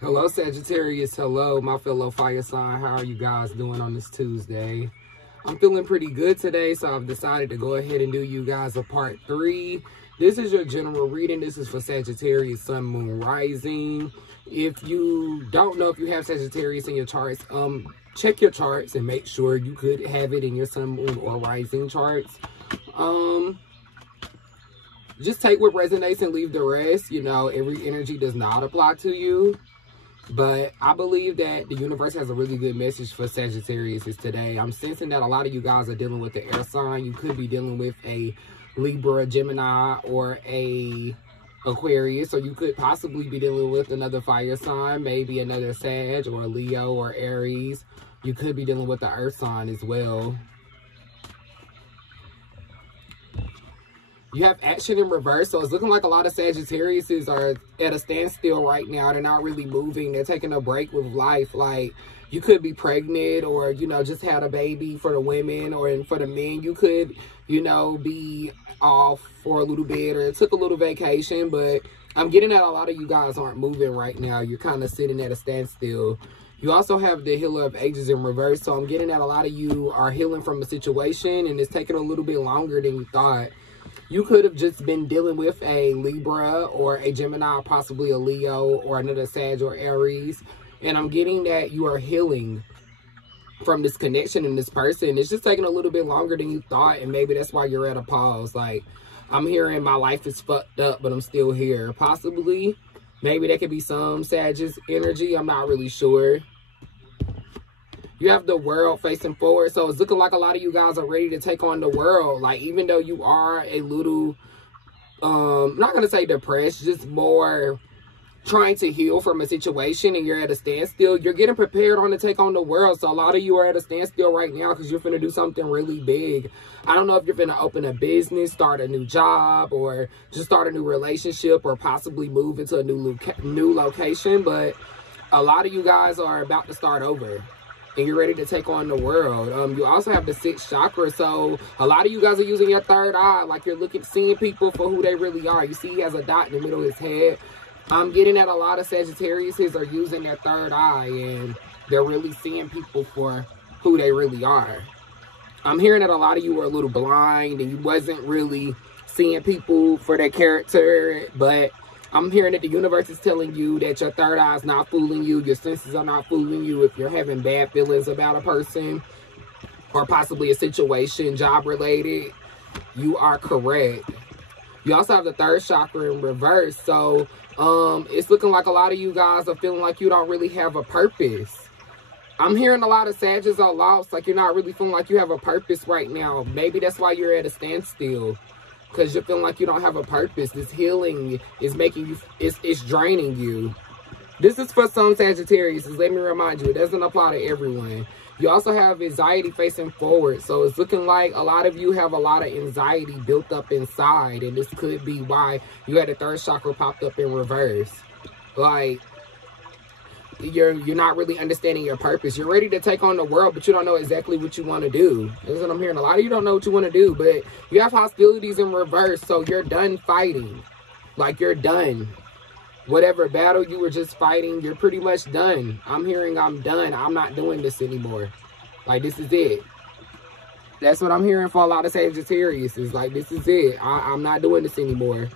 Hello, Sagittarius. Hello, my fellow fire sign. How are you guys doing on this Tuesday? I'm feeling pretty good today, so I've decided to go ahead and do you guys a part 3. This is your general reading. This is for Sagittarius, Sun, Moon, Rising. If you don't know if you have Sagittarius in your charts, check your charts and make sure you could have it in your Sun, Moon, or Rising charts. Just take what resonates and leave the rest. You know, every energy does not apply to you. But I believe that the universe has a really good message for Sagittarius today. I'm sensing that a lot of you guys are dealing with the air sign. You could be dealing with a Libra, Gemini, or a Aquarius. Or you could possibly be dealing with another fire sign, maybe another Sag or a Leo or Aries. You could be dealing with the earth sign as well. You have action in reverse, so it's looking like a lot of Sagittariuses are at a standstill right now. They're not really moving. They're taking a break with life. Like, you could be pregnant or, you know, just had a baby for the women, or for the men, you could, you know, be off for a little bit or took a little vacation. But I'm getting that a lot of you guys aren't moving right now. You're kind of sitting at a standstill. You also have the Healer of Ages in reverse, so I'm getting that a lot of you are healing from a situation and it's taking a little bit longer than you thought. You could have just been dealing with a Libra or a Gemini, possibly a Leo or another Sag or Aries. And I'm getting that you are healing from this connection in this person. It's just taking a little bit longer than you thought. And maybe that's why you're at a pause. Like, I'm hearing my life is fucked up, but I'm still here. Possibly. Maybe that could be some Sagittarius energy. I'm not really sure. You have the world facing forward. So it's looking like a lot of you guys are ready to take on the world. Like, even though you are a little, I'm not going to say depressed, just more trying to heal from a situation and you're at a standstill, you're getting prepared on to take on the world. So a lot of you are at a standstill right now because you're finna do something really big. I don't know if you're finna open a business, start a new job, or just start a new relationship, or possibly move into a new location. But a lot of you guys are about to start over. And you're ready to take on the world. You also have the 6th chakra. So a lot of you guys are using your third eye. Like, you're seeing people for who they really are. You see he has a dot in the middle of his head. I'm getting that a lot of Sagittariuses are using their third eye. And they're really seeing people for who they really are. I'm hearing that a lot of you were a little blind. And you wasn't really seeing people for their character. But I'm hearing that the universe is telling you that your third eye is not fooling you. Your senses are not fooling you. If you're having bad feelings about a person or possibly a situation, job related, you are correct. You also have the 3rd chakra in reverse. So it's looking like a lot of you guys are feeling like you don't really have a purpose. I'm hearing a lot of Sagittarius are lost. Like, you're not really feeling like you have a purpose right now. Maybe that's why you're at a standstill. Because you're feeling like you don't have a purpose. This healing is making you, it's draining you. This is for some Sagittarius. Let me remind you, it doesn't apply to everyone. You also have anxiety facing forward. So it's looking like a lot of you have a lot of anxiety built up inside. And this could be why you had the 3rd chakra popped up in reverse. Like, you're not really understanding your purpose. You're ready to take on the world, but you don't know exactly what you want to do. That's what I'm hearing. A lot of you don't know what you want to do, but you have hostilities in reverse, so you're done fighting. Like, you're done. Whatever battle you were just fighting, you're pretty much done. I'm hearing I'm done. I'm not doing this anymore. Like, this is it. That's what I'm hearing for a lot of Sagittarius. Is like, this is it. I'm not doing this anymore.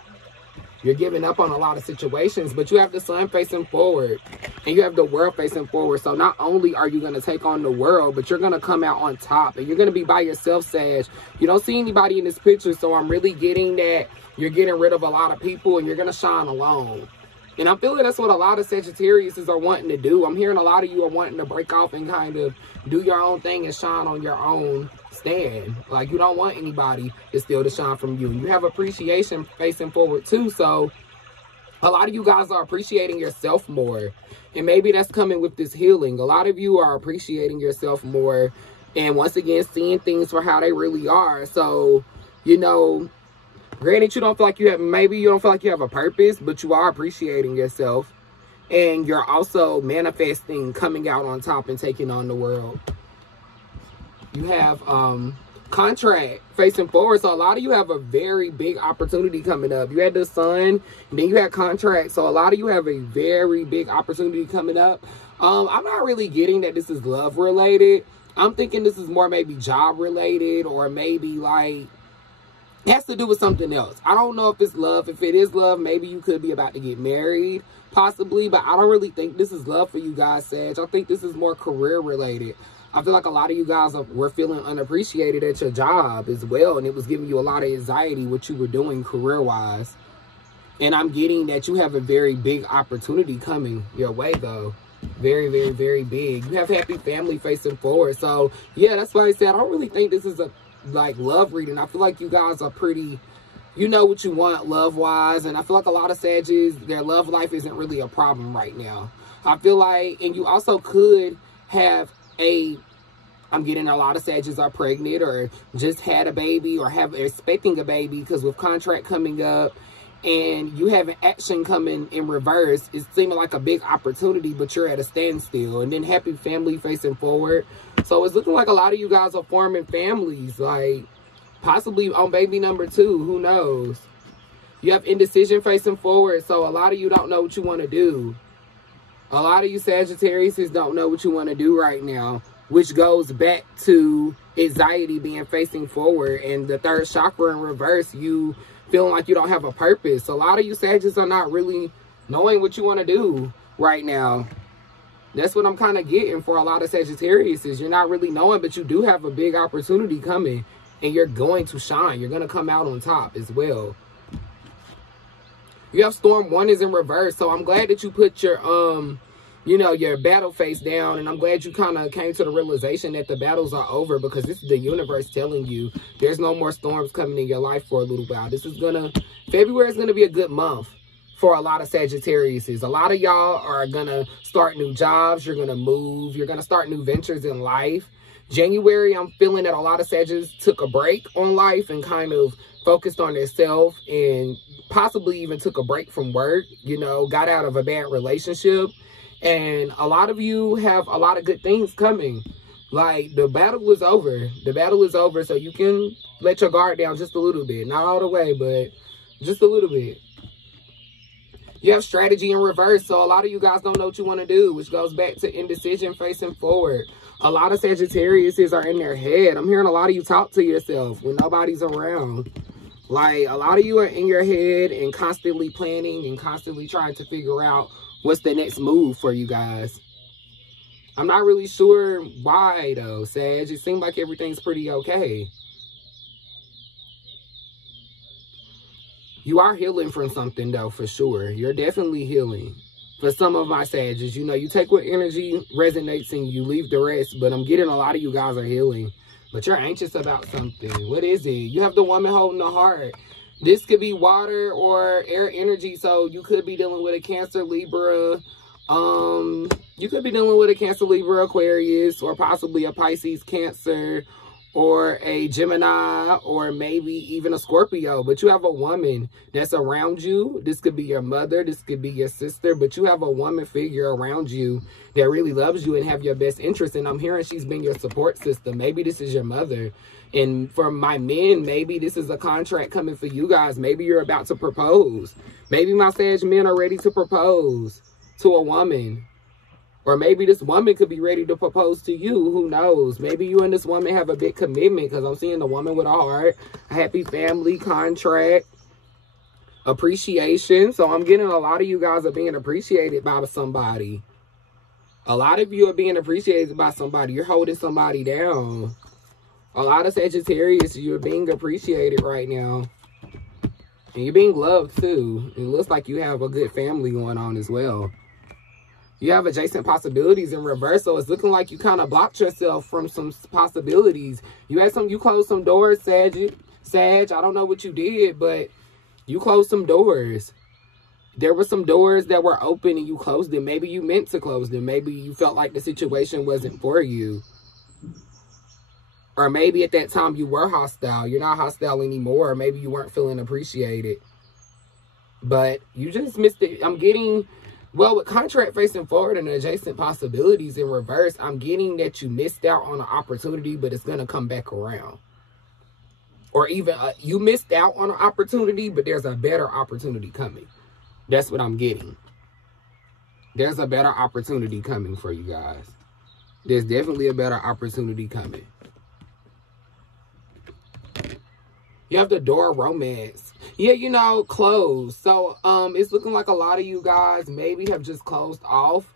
You're giving up on a lot of situations, but you have the sun facing forward and you have the world facing forward. So not only are you going to take on the world, but you're going to come out on top and you're going to be by yourself, Sag. You don't see anybody in this picture, so I'm really getting that you're getting rid of a lot of people and you're going to shine alone. And I'm feeling that's what a lot of Sagittarius are wanting to do. I'm hearing a lot of you are wanting to break off and kind of do your own thing and shine on your own stand. Like, you don't want anybody to steal the shine from you. You have appreciation facing forward too. So a lot of you guys are appreciating yourself more. And maybe that's coming with this healing. A lot of you are appreciating yourself more. And once again, seeing things for how they really are. So, you know, granted, you don't feel like you have, maybe you don't feel like you have a purpose, but you are appreciating yourself. And you're also manifesting coming out on top and taking on the world. You have contract facing forward. So a lot of you have a very big opportunity coming up. You had the sun, and then you had contract. So a lot of you have a very big opportunity coming up. I'm not really getting that this is love related. I'm thinking this is more maybe job related, or maybe like it has to do with something else. I don't know if it's love. If it is love, maybe you could be about to get married, possibly. But I don't really think this is love for you guys, Sag. I think this is more career related. I feel like a lot of you guys were feeling unappreciated at your job as well. And it was giving you a lot of anxiety what you were doing career-wise. And I'm getting that you have a very big opportunity coming your way, though. Very, very, very big. You have happy family facing forward. So, yeah, that's why I said I don't really think this is a, like, love reading. I feel like you guys are pretty, you know what you want love-wise. And I feel like a lot of Sagittarius, their love life isn't really a problem right now. I feel like, and you also could have I'm getting a lot of Sagittarius are pregnant or just had a baby or expecting a baby, because with contract coming up and you have an action coming in reverse, it's seeming like a big opportunity, but you're at a standstill. And then happy family facing forward. So it's looking like a lot of you guys are forming families, like possibly on baby number 2. Who knows? You have indecision facing forward. So a lot of you don't know what you want to do. A lot of you Sagittarius don't know what you want to do right now, which goes back to anxiety being facing forward, and the third chakra in reverse, you feeling like you don't have a purpose. A lot of you Sagittarius are not really knowing what you want to do right now. That's what I'm kind of getting for a lot of Sagittarius, is you're not really knowing, but you do have a big opportunity coming, and you're going to shine. You're going to come out on top as well. You have Storm 1 is in reverse, so I'm glad that you put your, you know, your battle face down, and I'm glad you kind of came to the realization that the battles are over, because this is the universe telling you there's no more storms coming in your life for a little while. This is February is gonna be a good month for a lot of Sagittarius. A lot of y'all are gonna start new jobs, you're gonna move, you're gonna start new ventures in life. January, I'm feeling that a lot of Sagittarius took a break on life and kind of focused on themselves, and possibly even took a break from work, you know, got out of a bad relationship. And a lot of you have a lot of good things coming. Like, the battle is over. The battle is over, so you can let your guard down just a little bit. Not all the way, but just a little bit. You have strategy in reverse, so a lot of you guys don't know what you want to do, which goes back to indecision facing forward. A lot of Sagittarius are in their head. I'm hearing a lot of you talk to yourself when nobody's around. Like, a lot of you are in your head and constantly planning and constantly trying to figure out what's the next move for you guys. I'm not really sure why, though, Sag. It seems like everything's pretty okay. You are healing from something, though, for sure. You're definitely healing. For some of my Sagittarius, you know, you take what energy resonates and you leave the rest. But I'm getting a lot of you guys are healing. But you're anxious about something. What is it? You have the woman holding the heart. This could be water or air energy. So you could be dealing with a Cancer, Libra. You could be dealing with a Cancer, Libra, Aquarius, or possibly a Pisces, Cancer, or a Gemini, or maybe even a Scorpio. But you have a woman that's around you. This could be your mother. This could be your sister. But you have a woman figure around you that really loves you and have your best interest. And I'm hearing she's been your support system. Maybe this is your mother. And for my men, maybe this is a contract coming for you guys. Maybe you're about to propose. Maybe my Sag men are ready to propose to a woman. Or maybe this woman could be ready to propose to you. Who knows? Maybe you and this woman have a big commitment, because I'm seeing the woman with a heart, a happy family, contract, appreciation. So I'm getting a lot of you guys are being appreciated by somebody. A lot of you are being appreciated by somebody. You're holding somebody down. A lot of Sagittarius, you're being appreciated right now. And you're being loved too. It looks like you have a good family going on as well. You have adjacent possibilities in reverse, so it's looking like you kind of blocked yourself from some possibilities. You closed some doors, Sag. I don't know what you did, but you closed some doors. There were some doors that were open and you closed them. Maybe you meant to close them. Maybe you felt like the situation wasn't for you. Or maybe at that time you were hostile. You're not hostile anymore. Or maybe you weren't feeling appreciated. But you just missed it. I'm getting... Well, with contract facing forward and adjacent possibilities in reverse, I'm getting that you missed out on an opportunity, but it's going to come back around. Or even you missed out on an opportunity, but there's a better opportunity coming. That's what I'm getting. There's a better opportunity coming for you guys. There's definitely a better opportunity coming. You have the door of romance. Yeah, you know, closed. So, it's looking like a lot of you guys maybe have just closed off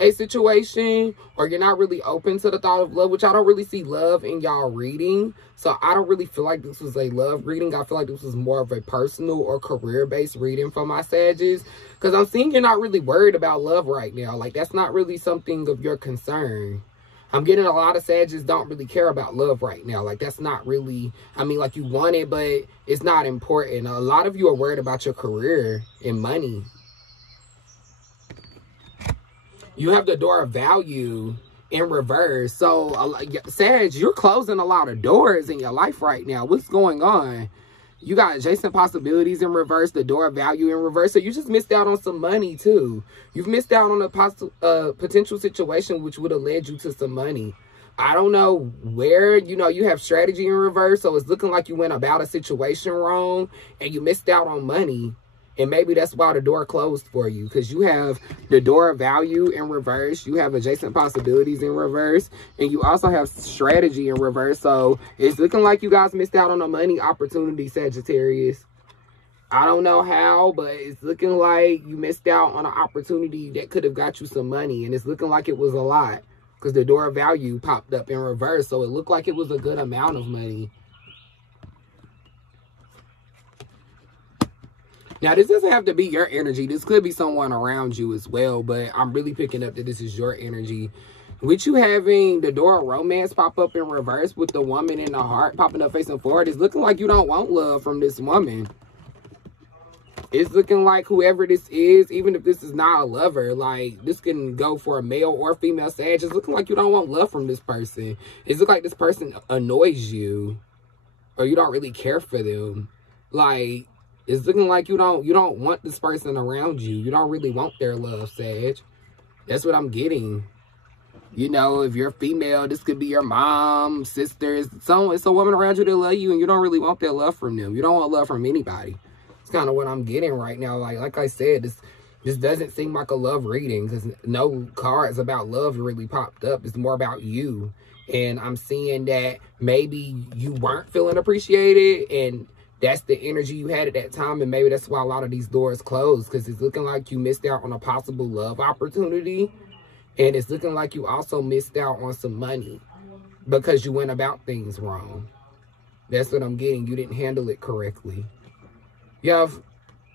a situation, or you're not really open to the thought of love, which I don't really see love in y'all reading. So I don't really feel like this was a love reading. I feel like this was more of a personal or career-based reading for my Sagittarius, because I'm seeing you're not really worried about love right now. Like, that's not really something of your concern. I'm getting a lot of Sagittarius don't really care about love right now. Like, that's not really, I mean, like, you want it, but it's not important. A lot of you are worried about your career and money. You have the door of value in reverse. So, Sag, you're closing a lot of doors in your life right now. What's going on? You got adjacent possibilities in reverse, the door of value in reverse. So you just missed out on some money too. You've missed out on a potential situation which would have led you to some money. I don't know where, you know, you have strategy in reverse. So it's looking like you went about a situation wrong and you missed out on money. And maybe that's why the door closed for you, because you have the door of value in reverse. You have adjacent possibilities in reverse. And you also have strategy in reverse. So it's looking like you guys missed out on a money opportunity, Sagittarius. I don't know how, but it's looking like you missed out on an opportunity that could have got you some money. And it's looking like it was a lot, because the door of value popped up in reverse. So it looked like it was a good amount of money. Now, this doesn't have to be your energy. This could be someone around you as well, but I'm really picking up that this is your energy. With you having the door of romance pop up in reverse with the woman in the heart popping up facing forward, it's looking like you don't want love from this woman. It's looking like whoever this is, even if this is not a lover, like, this can go for a male or female Sag. It's looking like you don't want love from this person. It's looking like this person annoys you, or you don't really care for them. Like, it's looking like you don't want this person around you. You don't really want their love, Sag. That's what I'm getting. You know, if you're female, this could be your mom, sisters. It's a woman around you that love you, and you don't really want their love from them. You don't want love from anybody. It's kind of what I'm getting right now. Like I said, this doesn't seem like a love reading, because no cards about love really popped up. It's more about you. And I'm seeing that maybe you weren't feeling appreciated, and that's the energy you had at that time, and maybe that's why a lot of these doors closed, because it's looking like you missed out on a possible love opportunity, and it's looking like you also missed out on some money because you went about things wrong. That's what I'm getting. You didn't handle it correctly. You have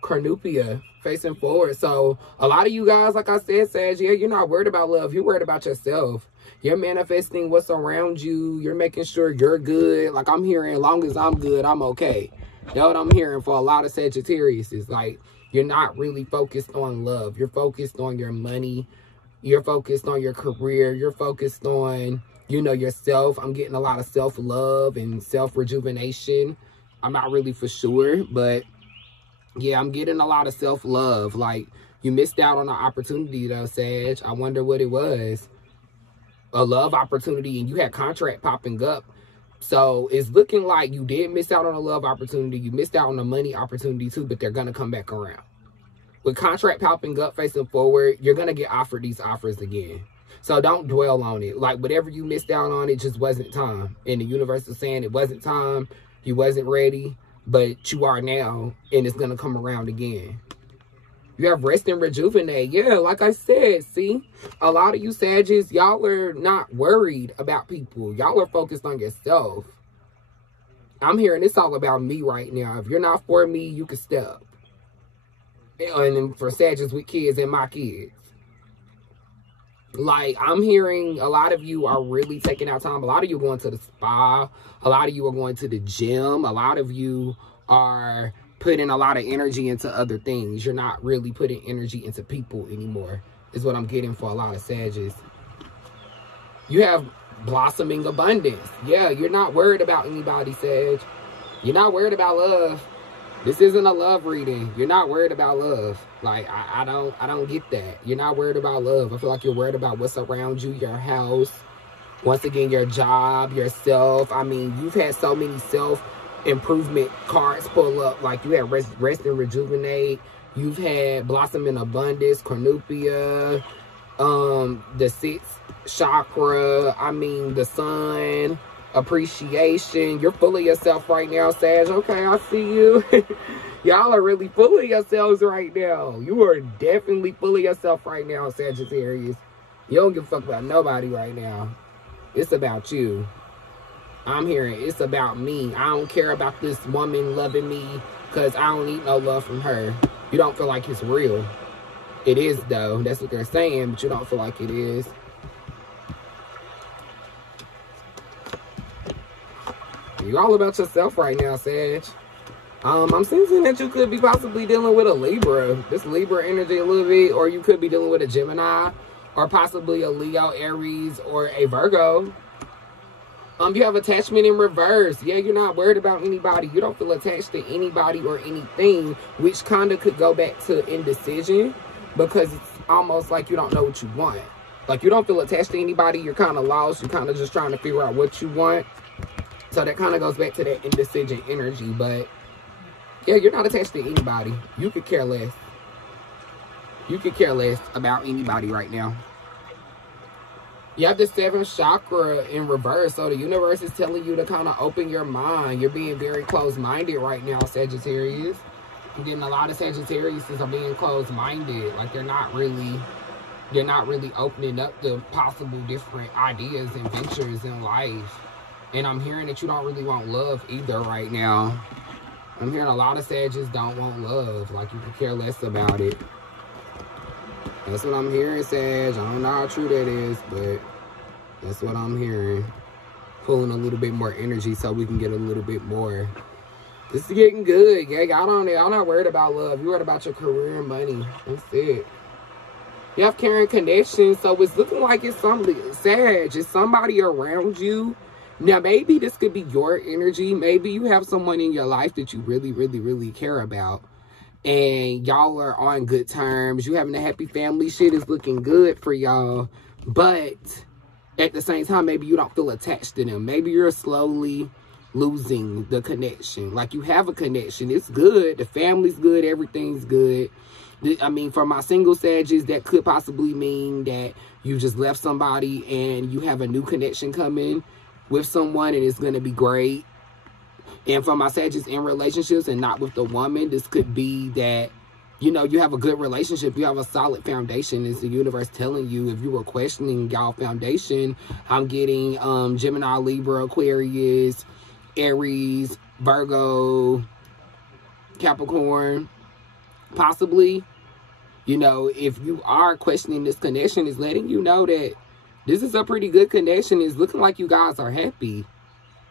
Cornupia facing forward. So a lot of you guys, like I said, Sag, yeah, you're not worried about love. You're worried about yourself. You're manifesting what's around you. You're making sure you're good. Like, I'm hearing, as long as I'm good, I'm okay. You know what I'm hearing for a lot of Sagittarius is like, you're not really focused on love. You're focused on your money. You're focused on your career. You're focused on, you know, yourself. I'm getting a lot of self-love and self-rejuvenation. I'm not really for sure, but yeah, I'm getting a lot of self-love. Like, you missed out on an opportunity though, Sag. I wonder what it was. A love opportunity, and you had contract popping up. So it's looking like you did miss out on a love opportunity. You missed out on a money opportunity too, but they're going to come back around. With contract popping up, facing forward, you're going to get offered these offers again. So don't dwell on it. Like, whatever you missed out on, it just wasn't time. And the universe is saying it wasn't time. You wasn't ready, but you are now, and it's going to come around again. You have rest and rejuvenate. Yeah, like I said, see? A lot of you Sagittarius, y'all are not worried about people. Y'all are focused on yourself. I'm hearing this all about me right now. If you're not for me, you can step. And for Sagittarius with kids and my kids. Like, I'm hearing a lot of you are really taking out time. A lot of you are going to the spa. A lot of you are going to the gym. A lot of you are putting a lot of energy into other things. You're not really putting energy into people anymore, is what I'm getting for a lot of Sagittarius. You have blossoming abundance. Yeah, you're not worried about anybody, Sag. You're not worried about love. This isn't a love reading. You're not worried about love. Like, I don't get that. You're not worried about love. I feel like you're worried about what's around you, your house, once again, your job, yourself. I mean, you've had so many self improvement cards pull up. Like you had rest and rejuvenate. You've had blossom in abundance, cornupia, the sixth chakra. I mean, the sun, appreciation. You're full of yourself right now, Sag. Okay, I see you. Y'all are really full of yourselves right now. You are definitely full of yourself right now, Sagittarius. You don't give a fuck about nobody right now. It's about you. I'm hearing it's about me. I don't care about this woman loving me because I don't need no love from her. You don't feel like it's real. It is, though. That's what they're saying, but you don't feel like it is. You're all about yourself right now, Sag. I'm sensing that you could be possibly dealing with a Libra. This Libra energy a little bit, or you could be dealing with a Gemini, or possibly a Leo, Aries, or a Virgo. You have attachment in reverse. Yeah, you're not worried about anybody. You don't feel attached to anybody or anything, which kind of could go back to indecision, because it's almost like you don't know what you want. Like, you don't feel attached to anybody. You're kind of lost. You're kind of just trying to figure out what you want. So that kind of goes back to that indecision energy. But, yeah, you're not attached to anybody. You could care less. You could care less about anybody right now. You have the seventh chakra in reverse. So the universe is telling you to kind of open your mind. You're being very closed-minded right now, Sagittarius. I'm getting a lot of Sagittariuses are being closed-minded. Like they're not really opening up to possible different ideas and ventures in life. And I'm hearing that you don't really want love either right now. I'm hearing a lot of Sagittarius don't want love. Like you could care less about it. That's what I'm hearing, Sag. I don't know how true that is, but that's what I'm hearing. Pulling a little bit more energy so we can get a little bit more. This is getting good. Yeah, y'all not worried about love. You're worried about your career and money. That's it. You have carrying connections, so it's looking like it's somebody, Sag, it's somebody around you. Now, maybe this could be your energy. Maybe you have someone in your life that you really, really, really care about. And y'all are on good terms. You having a happy family. Shit is looking good for y'all. But at the same time, maybe you don't feel attached to them. Maybe you're slowly losing the connection. Like you have a connection. It's good. The family's good. Everything's good. I mean, for my single Sagittarius, that could possibly mean that you just left somebody and you have a new connection coming with someone and it's going to be great. And for my Sagittarius in relationships and not with the woman, this could be that, you know, you have a good relationship. You have a solid foundation. It's the universe telling you, if you were questioning y'all foundation, I'm getting Gemini, Libra, Aquarius, Aries, Virgo, Capricorn, possibly. You know, if you are questioning this connection, it's letting you know that this is a pretty good connection. It's looking like you guys are happy.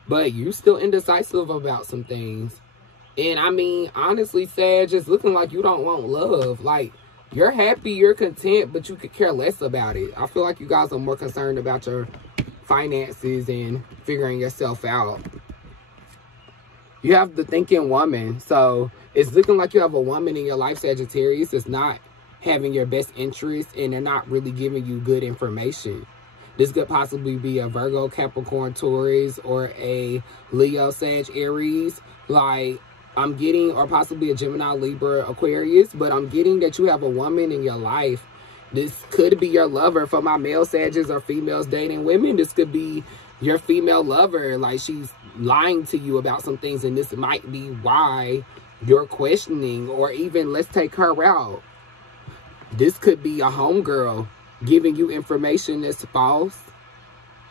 But you're still indecisive about some things. And I mean, honestly, Sag, it's looking like you don't want love. Like, you're happy, you're content, but you could care less about it. I feel like you guys are more concerned about your finances and figuring yourself out. You have the thinking woman. So, it's looking like you have a woman in your life, Sagittarius, that's not having your best interest and they're not really giving you good information. This could possibly be a Virgo, Capricorn, Taurus, or a Leo, Sag, Aries. Like, I'm getting, or possibly a Gemini, Libra, Aquarius. But I'm getting that you have a woman in your life. This could be your lover. For my male Sagittarius or females dating women, this could be your female lover. Like, she's lying to you about some things. And this might be why you're questioning. Or even, let's take her out. This could be a homegirl giving you information that's false.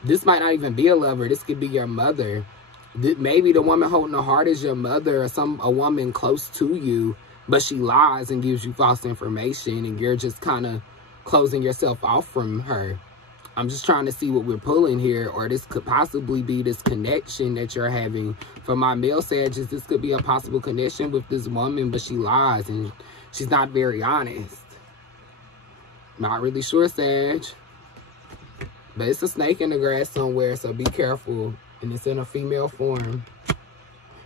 This might not even be a lover. This could be your mother. Maybe the woman holding the heart is your mother or a woman close to you, but she lies and gives you false information and you're just kind of closing yourself off from her. I'm just trying to see what we're pulling here, or this could possibly be this connection that you're having. For my male Sagittarius, this could be a possible connection with this woman, but she lies and she's not very honest. Not really sure, Sag. But it's a snake in the grass somewhere, so be careful. And it's in a female form.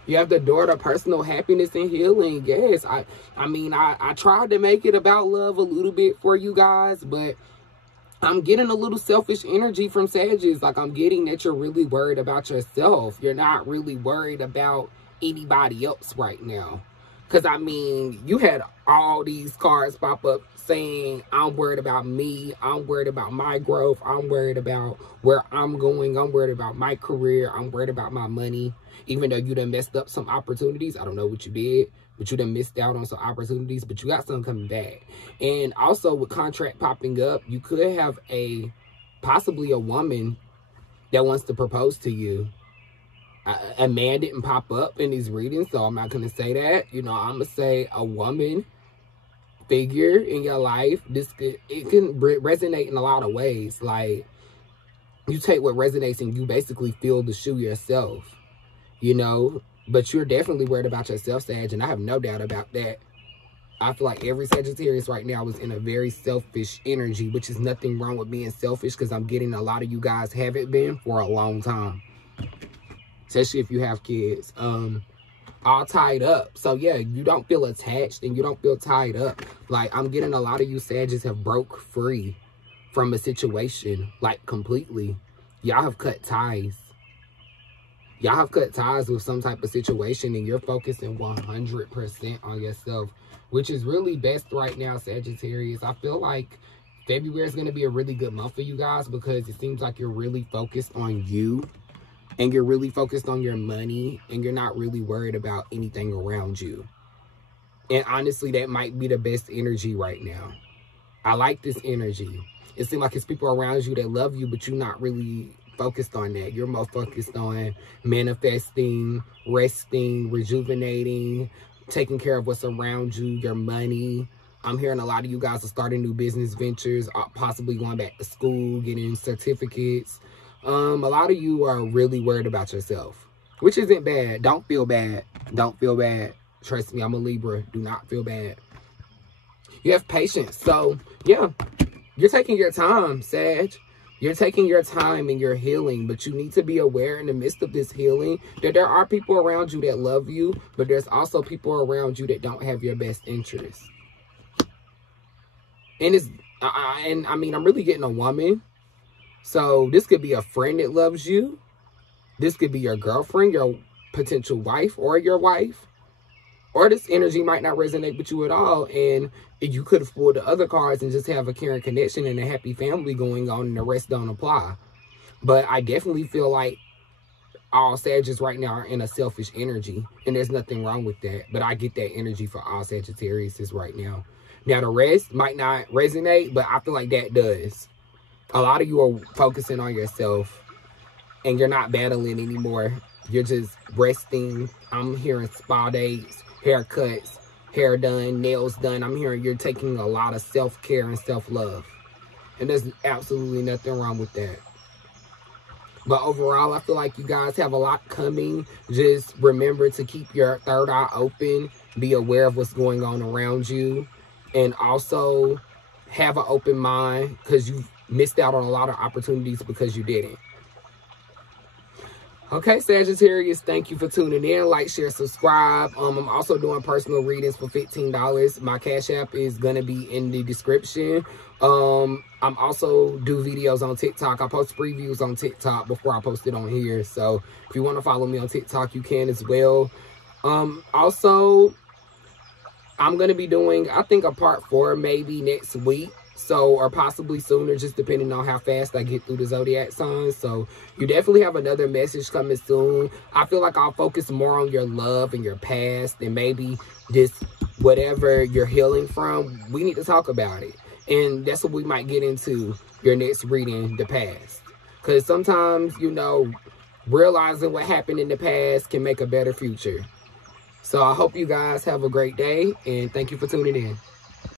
You have the door to personal happiness and healing. Yes, I mean, I tried to make it about love a little bit for you guys, but I'm getting a little selfish energy from Sagittarius. Like, I'm getting that you're really worried about yourself. You're not really worried about anybody else right now. Because, I mean, you had all these cards pop up saying, I'm worried about me. I'm worried about my growth. I'm worried about where I'm going. I'm worried about my career. I'm worried about my money. Even though you done messed up some opportunities. I don't know what you did, but you done missed out on some opportunities. But you got some coming back. And also, with contract popping up, you could have possibly a woman that wants to propose to you. A man didn't pop up in these readings, so I'm not going to say that. You know, I'm going to say a woman figure in your life. It can resonate in a lot of ways. Like, you take what resonates and you basically feel the shoe yourself, you know. But you're definitely worried about yourself, Sag, and I have no doubt about that. I feel like every Sagittarius right now is in a very selfish energy, which is nothing wrong with being selfish, because I'm getting a lot of you guys haven't been for a long time. Especially if you have kids, all tied up. So yeah, you don't feel attached and you don't feel tied up. Like, I'm getting a lot of you Sagittarius have broke free from a situation, like, completely. Y'all have cut ties. Y'all have cut ties with some type of situation, and you're focusing 100% on yourself, which is really best right now, Sagittarius. I feel like February is going to be a really good month for you guys, because it seems like you're really focused on you. And you're really focused on your money, and you're not really worried about anything around you. And honestly, that might be the best energy right now. I like this energy. It seems like it's people around you that love you, but you're not really focused on that. You're more focused on manifesting, resting, rejuvenating, taking care of what's around you, your money. I'm hearing a lot of you guys are starting new business ventures, possibly going back to school, getting certificates. A lot of you are really worried about yourself, which isn't bad. Don't feel bad. Don't feel bad. Trust me, I'm a Libra. Do not feel bad. You have patience. So, yeah, you're taking your time, Sag. You're taking your time and you're healing, but you need to be aware in the midst of this healing that there are people around you that love you, but there's also people around you that don't have your best interests. And I mean, I'm really getting a woman. So this could be a friend that loves you. This could be your girlfriend, your potential wife, or your wife. Or this energy might not resonate with you at all. And you could have pulled the other cards and just have a caring connection and a happy family going on, and the rest don't apply. But I definitely feel like all Sagittarius right now are in a selfish energy. And there's nothing wrong with that. But I get that energy for all Sagittarius right now. Now, the rest might not resonate, but I feel like that does. A lot of you are focusing on yourself, and you're not battling anymore. You're just resting. I'm hearing spa dates, haircuts, hair done, nails done. I'm hearing you're taking a lot of self-care and self-love. And there's absolutely nothing wrong with that. But overall, I feel like you guys have a lot coming. Just remember to keep your third eye open. Be aware of what's going on around you. And also have an open mind, because you've missed out on a lot of opportunities because you didn't. Okay, Sagittarius, thank you for tuning in. Like, share, subscribe. I'm also doing personal readings for $15. My Cash App is going to be in the description. I'm also do videos on TikTok. I post previews on TikTok before I post it on here. So if you want to follow me on TikTok, you can as well. Also, I'm going to be doing, I think, a part 4 maybe next week. So, or possibly sooner, just depending on how fast I get through the zodiac signs. So, you definitely have another message coming soon. I feel like I'll focus more on your love and your past, and maybe just whatever you're healing from, we need to talk about it. And that's what we might get into your next reading, the past. Because sometimes, you know, realizing what happened in the past can make a better future. So, I hope you guys have a great day, and thank you for tuning in.